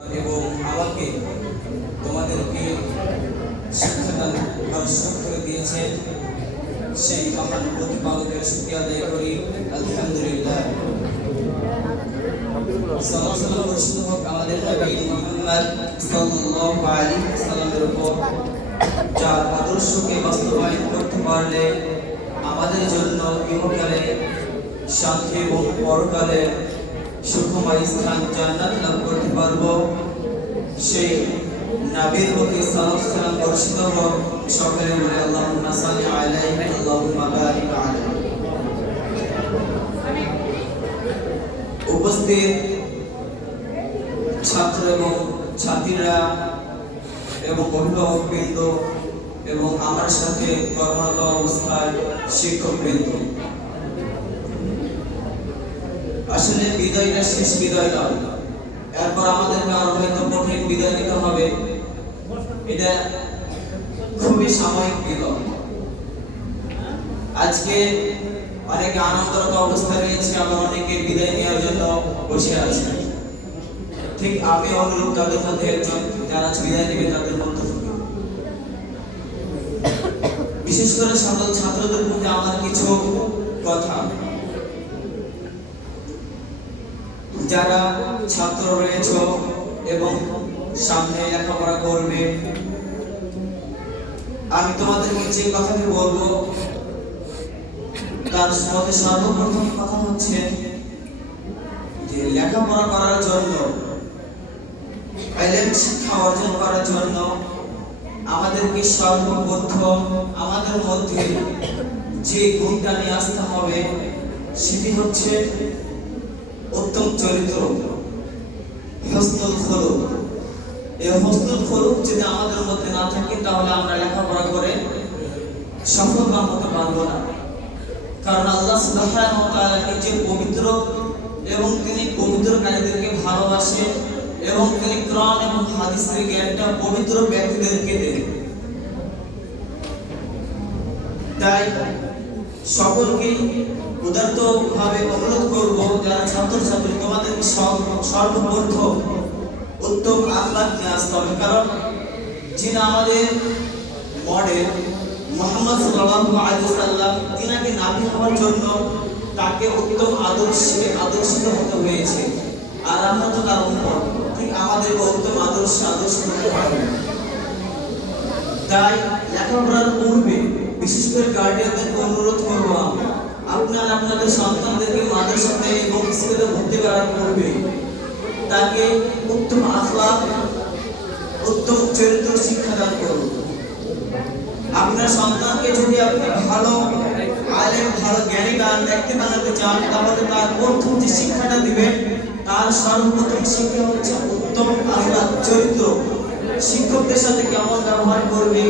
এবং আমাকে তোমাদেরকে শিক্ষাদান করার সুযোগ করে দিয়েছেন, সেই মহান প্রতিপালকের শুকরিয়া আদায় করি। আলহামদুলিল্লাহ। সালাত সালাম বর্ষিত হোক আমাদের নবী মুহাম্মদ সাল্লাল্লাহু আলাইহি ওয়াসাল্লামের উপর, যার আদর্শকে বাস্তবায়ন করতে পারলে আমাদের জন্য ইহকালে শান্তি এবং পরকালে সুখময় স্থান জান্নাত লাভ করতে পারবো। সেই নবীর প্রতি সালাত সালাম বর্ষিত হোক। সকলে বলে আল্লাহুম্মা সাল্লি আলাইহি আল্লাহুম্মা বারিক আলাইহি। উপস্থিত ছাত্র এবং ছাত্রীরা এবং অভিভাবকবৃন্দ এবং আমার সাথে কর্মরত অবস্থায় শিক্ষকবৃন্দ, আসলে বিদায়টা শেষ বিদায় নয়, এরপর আমাদেরকে আরো হয়তো কঠিন বিদায় নিতে হবে। এটা খুবই সাময়িক বিদায়। আজকে অনেকে আনন্দরত অবস্থায় রয়েছে, আবার অনেকে বিদায় নেওয়ার জন্য বসে আছে। ঠিক আমি অনুরূপ তাদের মধ্যে একজন, যারা বিদায় নেবে তাদের মধ্য থেকে। বিশেষ করে সকল ছাত্রদের প্রতি আমার কিছু কথা। যারা ছাত্র রয়েছ এবং সামনে লেখাপড়া করবে, আমি তোমাদেরকে যে কথাটি বলবো তার মধ্যে সর্বপ্রথম কথা হচ্ছে যে লেখাপড়া করার জন্য, ইলম শিক্ষা অর্জন করার জন্য আমাদেরকে সর্বপ্রথম আমাদের মধ্যে যে গুণটা নিয়ে আসতে হবে সেটি হচ্ছে উত্তম চরিত্র, হুসনুল খুলুক। এই হুসনুল খুলুক যদি আমাদের মধ্যে না থাকে তাহলে আমরা লেখাপড়া করে সফলকাম হতে পারবো না। কারণ আল্লাহ সুবহানাহু ওয়া তাআলা নিজে পবিত্র এবং তিনি পবিত্রকারীদেরকে ভালোবাসেন এবং তিনি কোরআন এবং হাদিসের জ্ঞানটা পবিত্র ব্যক্তিদেরকে দেন। তাই সকলকে উদারত ভাবে অনুরোধ করব, যারা ছাত্রছাত্রী তোমাদেরকে সর্বপ্রথম উত্তম আখলাক নিয়ে আসতে হবে। কারণ যিনি আমাদের মডেল মুহাম্মদ সাল্লাল্লাহু আলাইহি ওয়াসাল্লাম, তিনাকে নবী হওয়ার জন্য তাকে উত্তম আদর্শিত হতে হয়েছে। আর আমরা তো তার উপর, ঠিক আমাদের উত্তম আদর্শ হতে হবে। তাই লেখাপড়ার পূর্বে বিশেষ করে গার্ডিয়ানদেরকে অনুরোধ করবো, আপনারা আপনাদের সন্তানদেরকে মাদ্রাসাতে এবং স্কুলে ভর্তি করার পূর্বে তাকে উত্তম আখলাক, উত্তম চরিত্র শিক্ষা দান করুন। আপনার সন্তানকে যদি আপনি ভালো আলেম, ভালো জ্ঞানী ব্যক্তি বানাতে চান, তাহলে তার প্রথম যে শিক্ষাটা দিবেন তার সর্বপ্রথম শিক্ষা হচ্ছে উত্তম আখলাক, চরিত্র। শিক্ষকদের সাথে কেমন ব্যবহার করবে,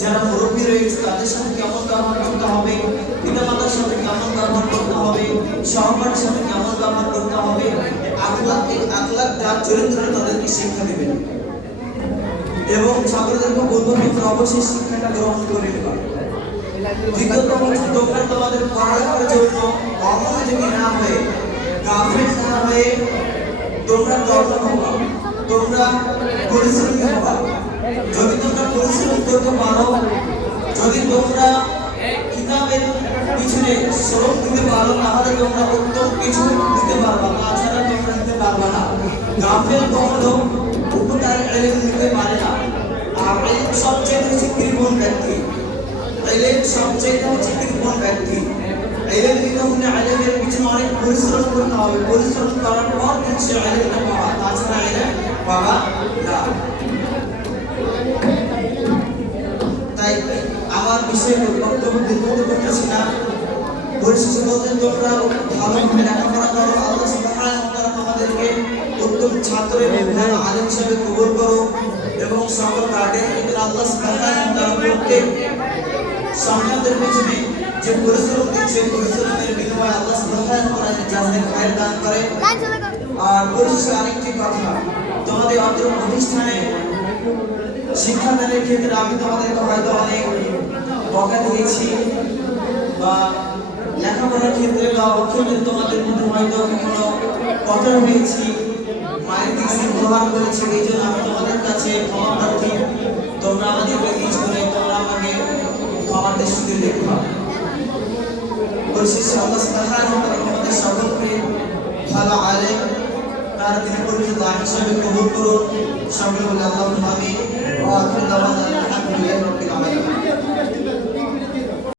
যারা মুরব্বী রয়েছে তাদের সাথে কেমন ব্যবহার করতে হবে, পিতামাতার সাথে কেমন ব্যবহার করতে হবে, সহপাঠীর সাথে কেমন ব্যবহার করতে হবে, আখলাক তার চরিত্র তাদেরকে শিক্ষা দিবেন। এবং ছাত্রদেরকে বলবো অবশ্যই শিক্ষাটা গ্রহণ করে নেবা। দ্বিতীয়ত হচ্ছে তোমরা তোমাদের পড়ালেখার জন্য অমনোযোগী না হয়ে, গাফিল না হয়ে তোমরা তর্ক হবা, তোমরা পরিশ্রমী হবা। যদি তোমরা পরিশ্রম করতে পারো, যদি তোমরা কিতাবের পিছনে শ্রম দিতে পারো, তাহলে তোমরা উত্তম কিছু দিতে পারবা, তাছাড়া তোমরা দিতে পারবা না। গাফিল কখনো উপকার ইলম দিতে পারে না। আর ইলম সবচেয়ে হচ্ছে কৃপণ ব্যক্তি, ইলম সবচেয়ে হচ্ছে কৃপণ ব্যক্তি। ইলম নিতে হলে ইলমের পিছনে অনেক পরিশ্রম করতে হবে, পরিশ্রম করার পর সে ইলমটা পাওয়া, তাছাড়া ইলম পাওয়া না। তাই আমার বিষয়ে বক্তব্য দীর্ঘায়িত করতেছি না। পরিশেষে বলতে তোমরা ভালোভাবে লেখাপড়া করো, আল্লাহ সুবহানাহু ওয়া তাআলা তোমাদেরকে উত্তম ছাত্র এবং ভালো আলেম হিসেবে কবুল করো। এবং সকল গার্ডিয়ানদের আল্লাহ সুবহানাহু ওয়া তাআলা প্রত্যেক সন্তানদের পিছনে যে পরিশ্রম দিচ্ছে, পরিশ্রমের বিনিময়ে আল্লাহ সুবহানাহু ওয়া তাআলা জান্নাতে খায়ের দান করে। আর পরিশেষে আরেকটি কথা, তোমাদের অত্র প্রতিষ্ঠানে শিক্ষাদানের ক্ষেত্রে আমি তোমাদেরকে হয়তো অনেক বকা দিয়েছি, বা লেখাপড়ার ক্ষেত্রে বা অক্ষরে তোমাদের মধ্যে হয়তো কখনো কঠোর হয়েছি, মায়ের কিছু ব্যবহার করেছি, এই জন্য আমি তোমাদের কাছে ক্ষমা প্রার্থী। তোমরা আমাদেরকে নিজ করে তোমরা আমাকে ক্ষমার দৃষ্টিতে দেখো। পরিশেষে আল্লাহ সুবহানাহু ওয়া তাআলা আমাদের সকলকে ভালো আলেম তার দিনে পরিচিত হিসাবে কবুল করুন। সকলে বলে আল্লাহুম্মা আমিন। ওয়া আখিরু দাওয়ানা আলহামদুলিল্লাহি।